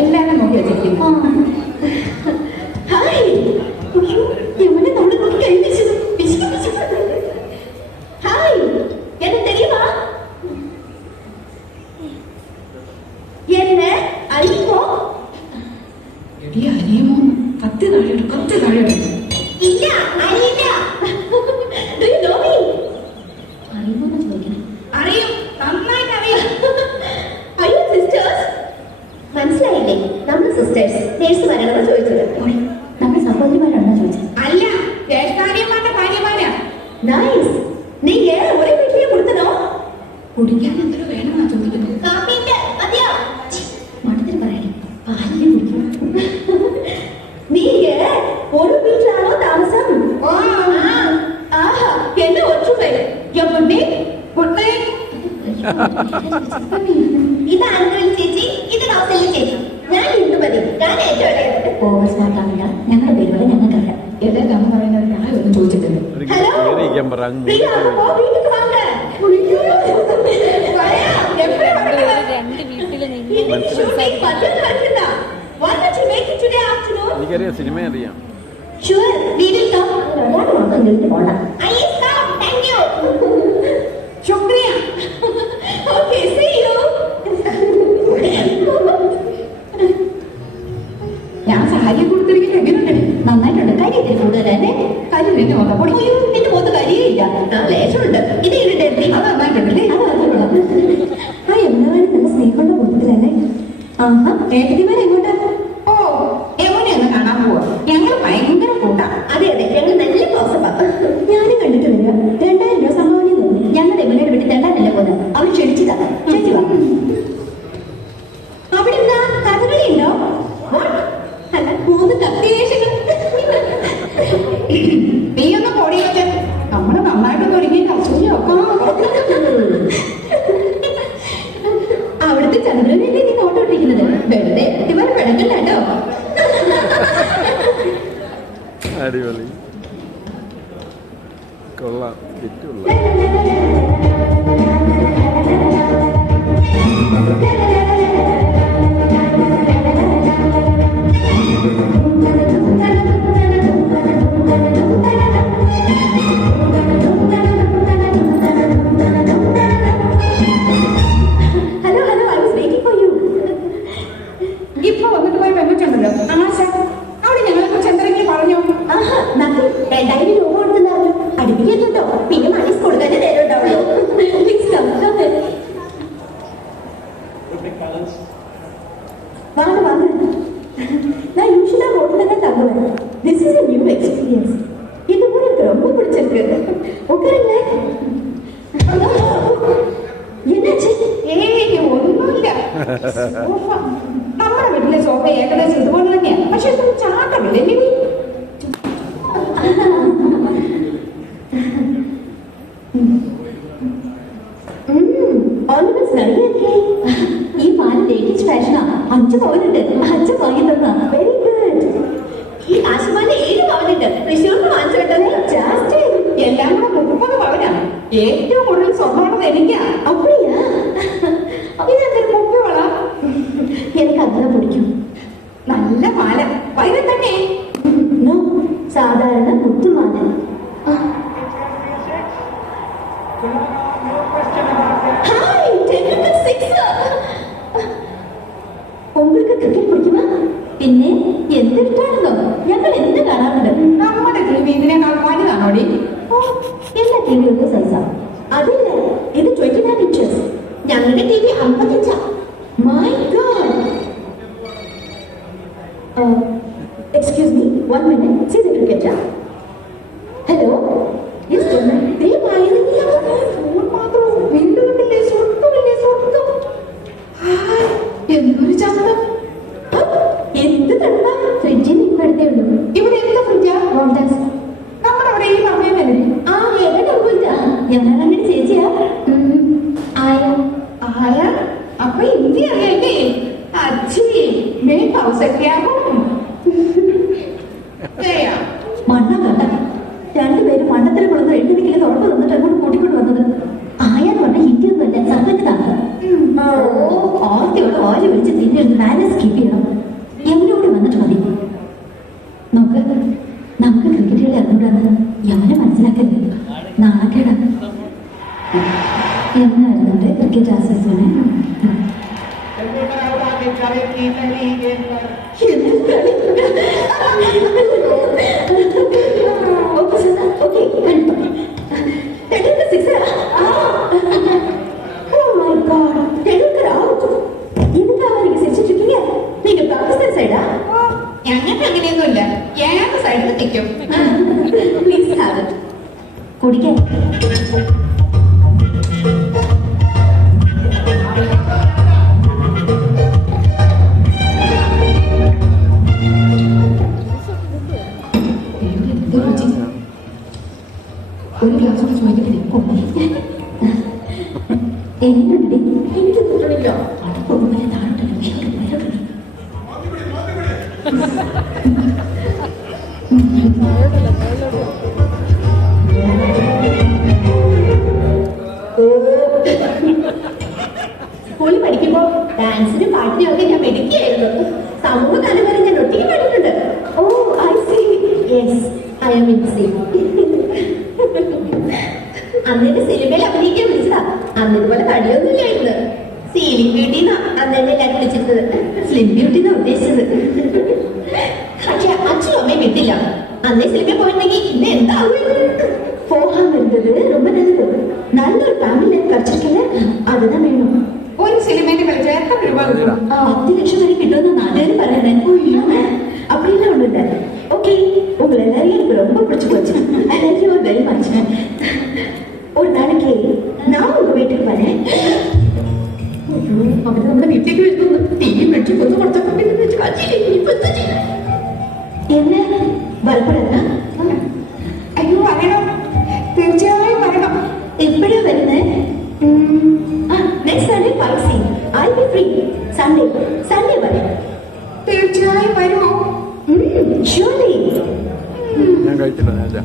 എല്ലാരും നോക്കി വെച്ചിരിക്കുന്നു. അറിയുമോ? കത്തി താഴെയുണ്ട്, കത്തി താഴെയുണ്ട്. ഇല്ല, അറിയില്ല. അറിയുമോന്ന് ചോദിക്കണം. അറിയും, നന്നായിട്ട് അറിയും. അയ്യോ സിസ്റ്റേഴ്സ്, മനസ്സിലായില്ലേ? നമ്മൾ സിസ്റ്റേഴ്സ് നേഴ്സുമാരാണെന്ന് ചോദിച്ചത്. നമ്മൾ സഹോദരിമാരാണെന്ന് ചോദിച്ചത്. അല്ല, ജ്യേഷ്ഠാനിയന്മാരുടെ ഭാര്യമാരാ. നൈസ്. നീ ഒരേ വീട്ടിലെ കൊടുത്തനോ? കുടിക്കാൻ എന്തൊരു വേണമെന്നാ ചോദിക്കുന്നത്. കാപ്പിന്റെ മതിയോ? മഠത്തിൽ പറയണേ, പാലിനെ കുടിക്കും. നീ ഒരു വീട്ടിലാണോ താമസം? ആഹാ, എന്നെ ഒച്ചുമേ. ഇത് ആൻഡ്രോയിൽ ചേച്ചി, ഇത് കൗസല്യ ചേച്ചി. ഞാൻ ഇന്ദുമതി. ഞാൻ ഏറ്റവും ഇടയത്. ഓവർ സ്മാർട്ട് ആവില്ല. ഞങ്ങളുടെ പേരുപോലെ ഞങ്ങൾക്കറിയാം. എല്ലാവരും അമ്മ പറയുന്നത് ഞാൻ ഒന്നും ചോദിച്ചിട്ടില്ല. ഹലോ, പ്രിയ, അപ്പോ വീട്ടിൽ വാങ്ങ. എനിക്കറിയാം, സിനിമ അറിയാം. Sure, we will come. I come. Thank you. Shukriya. Okay, see you. ഞാൻ സാരി കൊടുത്തിരിക്കുന്നത് എങ്ങനെയുണ്ട്? നന്നായിട്ടുണ്ട്. കരിയത്തിൽ കൂടുതലല്ലേ? കാര്യം തന്നെ നോക്കാം. അയ്യോ, നിന്റെ മുഖത്ത് കരിയില്ല. ലേശമുണ്ട്. ഇത് ഇടട്ടെ. അത് നന്നായിട്ടുണ്ടല്ലേ? ആ എവിടെ നല്ല സ്നേഹമുള്ള കൂട്ടത്തിലല്ലേ? ആഹാ, ഏകദിവൻ എങ്ങോട്ടാ? ഓ, എവനെയൊന്ന് കാണാൻ പോവാ. ഞങ്ങൾ ഭയങ്കര കൂട്ടാ. അതെ അതെ, ഞങ്ങൾ നല്ല ക്ലോസപ്പാ. ഞാനും കണ്ടിട്ട് വരിക. 2000 രൂപ സംഭാവന തോന്നി. ഞങ്ങളുടെ എവിടെ വിട്ട് തെണ്ടാനല്ല പോകുന്നത്. അവൻ ക്ഷണിച്ചതാ. ചേച്ചി വാ. അവിടെ എന്താ കഥകളി ഉണ്ടോ? അല്ല, 3 കത്തിവേഷങ്ങൾ. നീ ഒന്ന് പൊടി വെച്ച് നമ്മള് നന്നായിട്ടൊന്ന് ഒരുങ്ങി അസൂയൊക്കെ. അവിടുത്തെ ചന്ദ്രനല്ലേ നീ നോട്ട് ഇട്ടിരിക്കുന്നത്? വെറുതെ ഇവർ പിഴക്കണ്ട കേട്ടോ. അടിപൊളി, കൊള്ളാം, കിട്ടുള്ള. ഇപ്പൊ വന്നിട്ട് പോയി പെൺകുച്ചുണ്ടല്ലോ ആശ, അവിടെ ഞങ്ങളെ കുറിച്ച് എന്തെങ്കിലും പറഞ്ഞു? ആഹാ, 2000 രൂപ കൊടുത്തുണ്ടാവും. അടുപ്പിക്കല്ലോ. പിന്നെ മണീസ് കൊടുക്കാനേ നേരം ഉണ്ടാവുള്ളൂ. വാങ്ങ വാങ്ങ. நான் யூஷுவலா ரோட்ல தான் தங்குவேன். This is a new experience. இது கூட எனக்கு ரொம்ப பிடிச்சிருக்கு. உட்காருங்க. என்னாச்சு? ഏയ് ഒന്നുമില്ല. നമ്മുടെ വീട്ടിലെ സോഫ ഏകദേശം ഇതുപോലെ തന്നെയാണ്. പക്ഷെ ഇതൊരു ചാട്ടമില്ലേ? ഓർണമെന്റ്സ് நிறைய இருக்கே. ഈ പാല് ലേറ്റസ്റ്റ് ഫാഷനാ. 5 പവനുണ്ട്. അച്ഛൻ വാങ്ങി തന്നാ. Very good. ഈ ആശുമാന്റെ 7 പവനുണ്ട്. തൃശ്ശൂരിന് വാങ്ങിച്ചോട്ടെ. ജാസ്റ്റ് എല്ലാം കൂടെ 30 പവനാണ്. ഏറ്റവും കൂടുതൽ സ്വർണ്ണമാണെന്ന് എനിക്കാ. அப்படியா? ഇതെന്തൊരു 30 വള? எனக்கு அதுதான் பிடிக்கும். നല്ല മാല, വൈരം തന്നെ. നോ, സാധാരണ മുത്തുമാല. ഹായ്, 10-6. உங்களுக்கு ക്രിക്കറ്റ് പിടിക്കുമോ? പിന്നെ എന്തിട്ടാണെന്നോ? ഞങ്ങൾ എന്ത് കാണാറുണ്ട്. നമ്മുടെ ടി വി ഇതിനേക്കാൾ വലുതാണോടി? എല്ലാ ടി വി ഒന്നും സൈസാണ്. അതില്ല, ഇത് 29 inches. ഞങ്ങളുടെ T V 55. My god. Excuse me, 1 minute. See the cricketer. Hello. Yes, John. എന്തൊരു ചന്തം. എന്ത് തണ്ടാ? ഫ്രിഡ്ജിന് ഇപ്പഴത്തേ ഉള്ളൂ. ഇവിടെ എന്താ ഫ്രിഡ്ജാ? മോണ്ടാസ്. നമ്മുടെ അവിടെ ഈ പറഞ്ഞല്ലേ? ആ, എവിടെയില്ല. ഞങ്ങളുടെ ചേച്ചിയാ. ആയ ആയ അപ്പൊ ഇന്ത്യ അറിയല്ലേ? അച്ഛി മേ പൗസൊക്കെയാകും. മണ്ണ കണ്ട 2 പേര് മണ്ണത്തിൽ കൊള്ളുന്ന 8 വീക്കിൽ തുറന്നു തന്നിട്ട് അങ്ങോട്ട് കൂട്ടിക്കൊണ്ട് വന്നത്. ആയെന്ന് പറഞ്ഞാൽ ഹിന്ദി ഒന്നുമല്ല, സർവന്റതാണ്. ഓർത്തിയോട് ഓല വിളിച്ച് തിരിഞ്ഞൊരു മാനേജ് കീപ്പ് ചെയ്യണം. എന്നായിരുന്നുണ്ട് ക്രിക്കറ്റ് ആസ്വദിച്ചോനെ ഞങ്ങൾക്ക് അങ്ങനെയൊന്നുമില്ല ഏത് സൈഡിൽ നിൽക്കും കുടിക്കാൻ ഒരു ഗ്ലാസ് ചോദിക്കത്തില്ല എങ്ങനെയുണ്ട് എനിക്ക് തോന്നണില്ല പൊതുവെ താഴെ സ്കൂളിൽ പഠിക്കുമ്പോ ഡാൻസിനും പാട്ടിനും ഒക്കെ ഞാൻ മിടുക്കിയായിരുന്നു. സമൂഹകാലം വരെ ഞാൻ ഒറ്റയ്ക്ക് പാടിയിട്ടുണ്ട്. Oh I see yes I am ഇൻസി. അന്നെന്നെ സിനിമയിൽ അഭിനയിക്കാൻ വിളിച്ചതാ. അന്ന് ഇതുപോലെ തടിയൊന്നുമില്ലായിരുന്നു. സീലിംഗ് ബ്യൂട്ടി എന്നാ അന്ന് എന്നെ എല്ലാവരും വിളിച്ചിരുന്നത്. സ്ലിം ബ്യൂട്ടി എന്നാ ഉദ്ദേശിച്ചത്. പക്ഷെ അച്ഛനും അമ്മയും വിട്ടില്ല. അന്നേ സിനിമയിൽ പോയിട്ടുണ്ടെങ്കിൽ ഇന്ന് എന്താകുമായിരുന്നു? പോകാൻ വരുന്നത് ரொம்ப நல்லது. നല്ലൊരു ഫാമിലി കളിച്ചിരിക്കல அதுதான் வேணும். ഒരു സിനിമേന്റെ കളിച്ച എത്ര രൂപ കിട്ടും? 10 ലക്ഷം വരെ കിട്ടുമെന്ന് നാട്ടുകാർ പറയുന്നത്. அப்படிலாம் ஒண்ணு இல்லை. ஓகே உங்களை எல்லாரையும் எனக்கு ரொம்ப பிடிச்சு போச்சு. I like you very much. ஒரு நாளைக்கு நான் உங்க வீட்டுக்கு வரேன். അവര് നമ്മുടെ വീട്ടിലേക്ക് വരുന്നു. തീയും വെട്ടി കൊന്നു കൊടുത്തപ്പോ என்ன வரப்படாதா? അയ്യോ വരണം, തീർച്ചയായും വരണം. എപ്പോഴാ വരുന്നത്? നെക്സ്റ്റ് സൺഡേ പൈസി ഐ ബി ഫ്രീ. സൺഡേ വരാം. തീർച്ചയായും വരുമോ? ഷുവർലി. ഞാൻ കഴിച്ചില്ല.